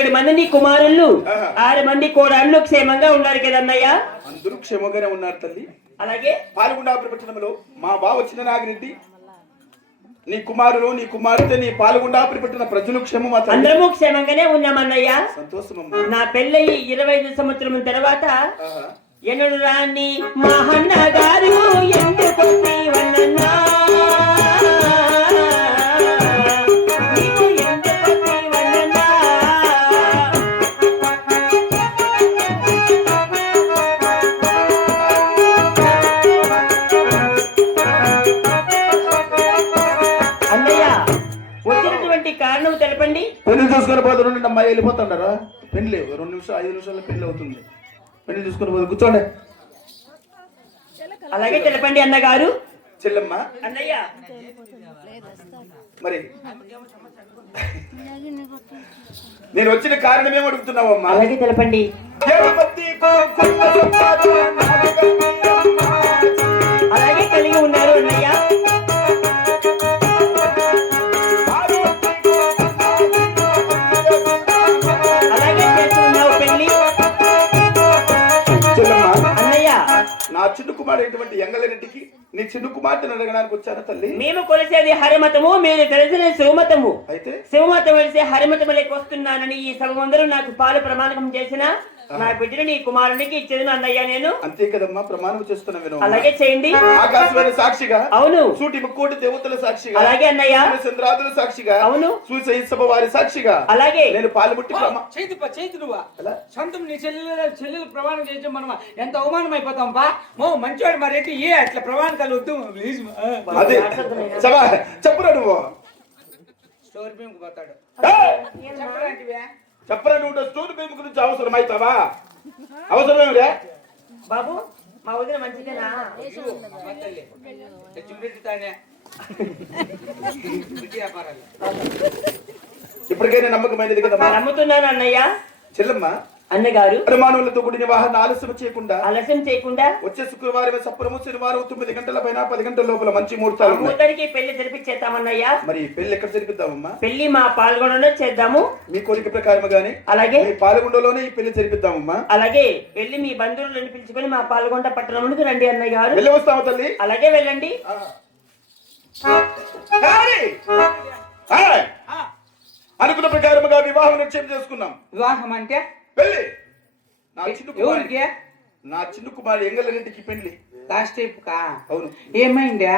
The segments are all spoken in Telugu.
7 మంది నీ కుమారులు 6 మంది కోడళ్ళు క్షేమంగా ఉన్నారు కదన్నయ్య. అందరూ క్షేమంగానే ఉన్నారు తల్లి. అలాగే పాల్గొండాపురి పట్టణంలో మా బావ వచ్చిన నాగిరెడ్డి, నీ కుమారులు, నీ కుమార్తె, నీ పాల్గొండాపురి పట్టణ ప్రజలు క్షేమం. అందరము క్షేమంగానే ఉన్నామన్నయ్య. సంతోషమమ్మా. నా పెళ్ళయి 25 సంవత్సరం తర్వాత ఎన్నడు రాని మహన్న గారు ఎందుకు వల్లన్నా నీకు ఎందుకు వల్లన్నా అన్నయ్య వచ్చినటువంటి కారణం తెలపండి. పెళ్లి చూసుకొని పోతుండే అమ్మాయి వెళ్ళిపోతుండారా? పెళ్లి 2 నిమిషాలు 5 నిమిషాల్లో పెళ్లి అవుతుంది. పెళ్లి చూసుకొని పోదు కూర్చోండి. అలాగే తెలపండి అన్నగారు. చెల్లెమ్మ అన్నయ్య మరి నేను వచ్చిన కారణం ఏం అడుగుతున్నావమ్మా? అలాగే తెలపండి. అలాగే కలిగి ఉన్నారు అన్నయ్య. అలాగే చేస్తున్నావు పెళ్లి. అన్నయ్య నా చిన్న కుమారుడు ఎంగళరెడ్డికి నీ చిన్న కుమార్తెను అడగడానికి వచ్చాను తల్లి. మేము కొలిసేది హరిమతము, మీరు తెలిసిన శివమతము. అయితే శివమతం వెలిసే హరిమతం లేక వస్తున్నానని ఈ సభమందరూ నాకు పాలు ప్రమాణకం చేసిన నా బిడ్డను నీ కుమారునికి ఇచ్చేది అన్నయ్య నేను. అంతే కదమ్మా, ప్రమాణం చేస్తున్నా విను. అలాగే చేయండి. ఆకాశమైన సాక్షిగా, అవును. సూటి ముక్కోటి దేవతల సాక్షిగా, అలాగే అన్నయ్య. చంద్రాదుల సాక్షిగా, అవును. సూసై సభ వారి సాక్షిగా, అలాగే నేను పాల్గొట్టి చేతి నువ్వా సొంతం నీ చెల్లెలు ప్రమాణం చేసి మనం ఎంత అవమానం అయిపోతాం పా. మంచివాడు మరేంటి ఏ అట్లా ప్రమాణకాలు వద్దు ప్లీజ్. అదే చెప్పురా నువ్వు. స్టోర్ రూమ్ కు పోతాడు. చెప్పరా నువ్వు స్టోర్ రూమ్ గురించి అవసరం అవుతావా? అవసరమేమి రే బాబు, మా వదిన మంచిదేనా? ఇప్పటికైనా నమ్మకమైనది కదా? నమ్ముతున్నాను అన్నయ్య. చెల్లెమ్మ అన్నగారు అనుమానులతో కూడిన వాహన ఆలస్యం చేయకుండా వచ్చే శుక్రవారం సప్రము శనివారం 9 గంటల పైన 10 గంటల లోపల మంచి ముహూర్తాలు పెళ్లి జరిపించేద్దామన్నయ్య. మరి పెళ్లి ఎక్కడ జరిపిద్దామమ్మా? పెళ్లి మా పాల్గొనలో చేద్దాము. మీ కోరిక ప్రకారం గానీ అలాగే మీ పాల్గొండలోనే ఈ పెళ్లి జరిపిద్దామమ్మా. అలాగే వెళ్ళి మీ బంధువులను పిలుచుకొని మా పాల్గొండ పట్టణంలోకి రండి అన్నయ్య గారు. వెళ్ళి వస్తాము తల్లి. అలాగే వెళ్ళండి. అనుకున్న ప్రకారముగా వివాహం నిశ్చయం చేసుకున్నాం. వివాహం అంటే పెళ్లి. నా చిన్న కుమారుడు ఎంగళరెడ్డికి పెళ్లి. లాస్ట్ టైప్ కా? అవును. ఏమైందా?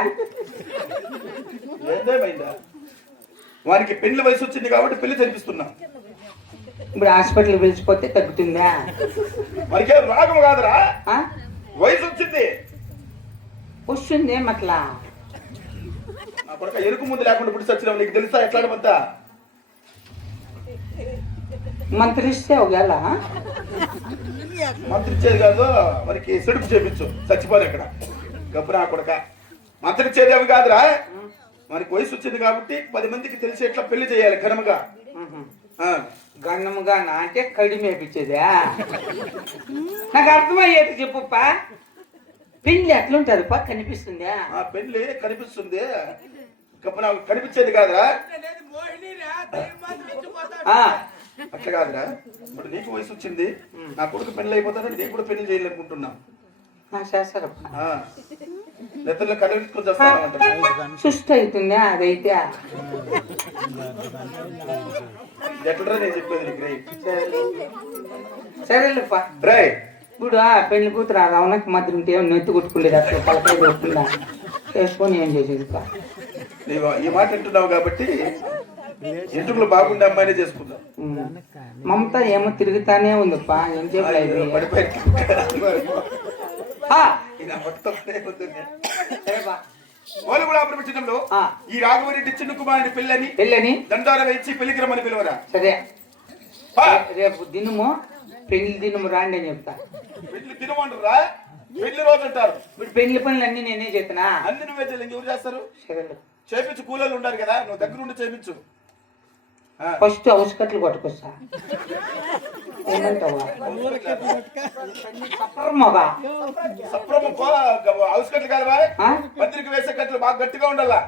ఏదేమైందా? వారికి పెళ్లి వయసు వచ్చింది కాబట్టి పెళ్లి జరిపిస్తున్నా. ఇప్పుడు హాస్పిటల్ పిలిచిపోతే తగ్గుతుందా? మనకే రాగం కాదురా, వయసు వచ్చింది. వస్తుంది అట్లా. నా కొడుక ఎరుకు ముందు లేకుండా ఇప్పుడు సచ్చినావు. నీకు తెలుసా ఎట్లాడమంతా? మంత్రిస్తే ఒకవేళ మంత్రిచ్చేది కాదు, మనకి సెడుపు చేపించు. చచ్చిపోదు ఇక్కడ గబ్బు నా కొడుక. మంత్రిచ్చేది అవి కాదురా, మనకి వయసు వచ్చింది కాబట్టి 10 మందికి తెలిసి ఎట్లా పెళ్లి చేయాలి ఘనముగా. గన్నముగా అంటే కడి మేపించేదా? నాకు అర్థమయ్యేది చెప్పుప్పా. పెళ్లి ఎట్లుంటది పా? కనిపిస్తుందా? పెళ్లి కనిపిస్తుంది. నాకు కనిపించేది కాదురా. అట్లా కాదురా, ఇప్పుడు నీకు వయసు వచ్చింది, నా కొడుకు పెళ్లి అయిపోతానని నీకు కూడా పెళ్లి చేయాలనుకుంటున్నా. నిద్రలో కడగొచ్చుకొని చేస్తాను. సుస్థ అవుతుందా? అదైతే ఎట్లా నేను చెప్పేది నీకు. సరేలేపా. ఇప్పుడు పెళ్లి కూతురు రవణకి మధ్య ఉంటే నెత్తి కొట్టుకుండేది, అట్లా పలకాయ కొట్టుకుందా చేసుకొని ఏం చేసేది? ఈ మాట వింటున్నావు కాబట్టి ఇంట్లో బాగుండే అమ్మాయినే చేసుకుందాం. మమత ఏమో తిరుగుతానే ఉందప్పా. ఏం చెప్పలేదు. ఈ రాఘవరెడ్డి చిన్న కుమారుని పెళ్ళని దండార వేయించి పెళ్లికి రమ్మని పిలవరా? సరే, రేపు దినము పెళ్లి దినము రాండి అని చెప్తా. పెళ్లి దినమంటారా? పెళ్లి రోజు అంటారు. ఇప్పుడు పెళ్లి పనులు అన్ని నేనే చేస్తున్నా. అన్ని నువ్వే చేయాలి. ఎవరు చేస్తారు? సరే, చేపించు. కూలీలు ఉండాలి కదా, నువ్వు దగ్గర ఉండి చేపించు. ఫస్ట్ హౌస్ కట్లు కొట్టుకొస్తా. ఏమంటావా? హౌస్ కట్లు కాదువా, పత్రిక వేసే కట్లు బాగా గట్టిగా ఉండాలా.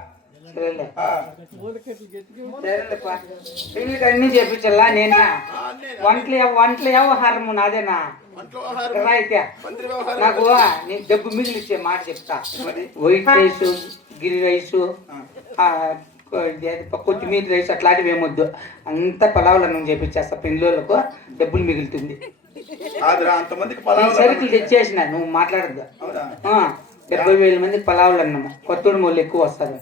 పెళ్లికి అన్ని చేపించాలా నేనే? వంటల వ్యవహారము నాదేనా వంటల వ్యవహారం, అయితే మంత్రి వ్యవహారం. నాకు నీకు డబ్బు మిగిలిచ్చే మాట చెప్తా. మరి? వైట్ రైస్, గిరి రైసు, కొత్తిమీర రైస్ అట్లాంటివి ఏమొద్దు. అంతా పలావులు నువ్వు చేపించేస్తా. పిల్లలకు డబ్బులు మిగులుతుంది. కాదురా, అంతమందికి నేను పలావులు సరుకులు తెచ్చేసిన, నువ్వు మాట్లాడద్దు. అవునా? 70,000 మందికి పలావులు అన్నాము. కొత్తూరు మూలు ఎక్కువ వస్తారు.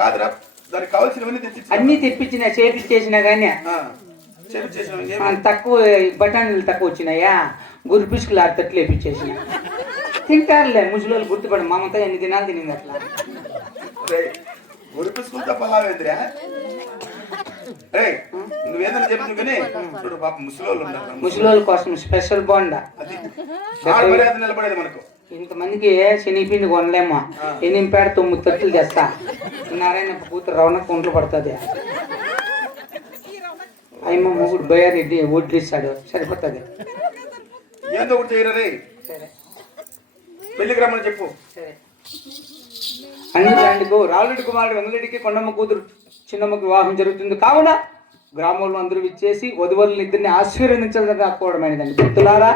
కాదురా, దానికి కావాల్సినవన్నీ తెచ్చి అన్ని తెప్పించిన చేపించేసినా కానీ తక్కువ బఠానీలు తక్కువ వచ్చినాయా, గురి పిసుకులు 6 తట్లు వేపించేసిన. తింటారులే ముసలి గుర్తుపడి. మామంతా ఎన్ని దినాలు తినింది అట్లా. గురిపిసుకుంటా పలావేంద్రా? నువ్వేదన్నా చెప్పు కానీ ఇప్పుడు పాప ముసలోళ్ళు ఉన్నారు. ముసలోళ్ళ కోసం స్పెషల్ బోండా. అది మర్యాద నిలబడేది మనకు. ఇంతమందికి శనిపిండి కొనలేమో. 8 తట్లు తెస్తా. నారాయణ కూతురు రవణకు ఒంట్లు పడుతుంది. అయ్యమ్మ మూడు బయారెడ్డి ఓట్లు ఇస్తాడు, సరిపోతుంది. ఏందో ఒకటి చేయరా రే. సరే పెళ్లికి రమ్మని చెప్పు. సరే. అన్నిటికు రావులరెడ్డి కుమారుడు వెంగళరెడ్డికి కొండమ్మ కూతురు చిన్నమ్మకి వివాహం జరుగుతుంది. కావున గ్రామంలో అందరూ ఇచ్చేసి వధువరులు ఇద్దరిని ఆశీర్వదించాలని రాకపోవడమైనదండి. భక్తులారా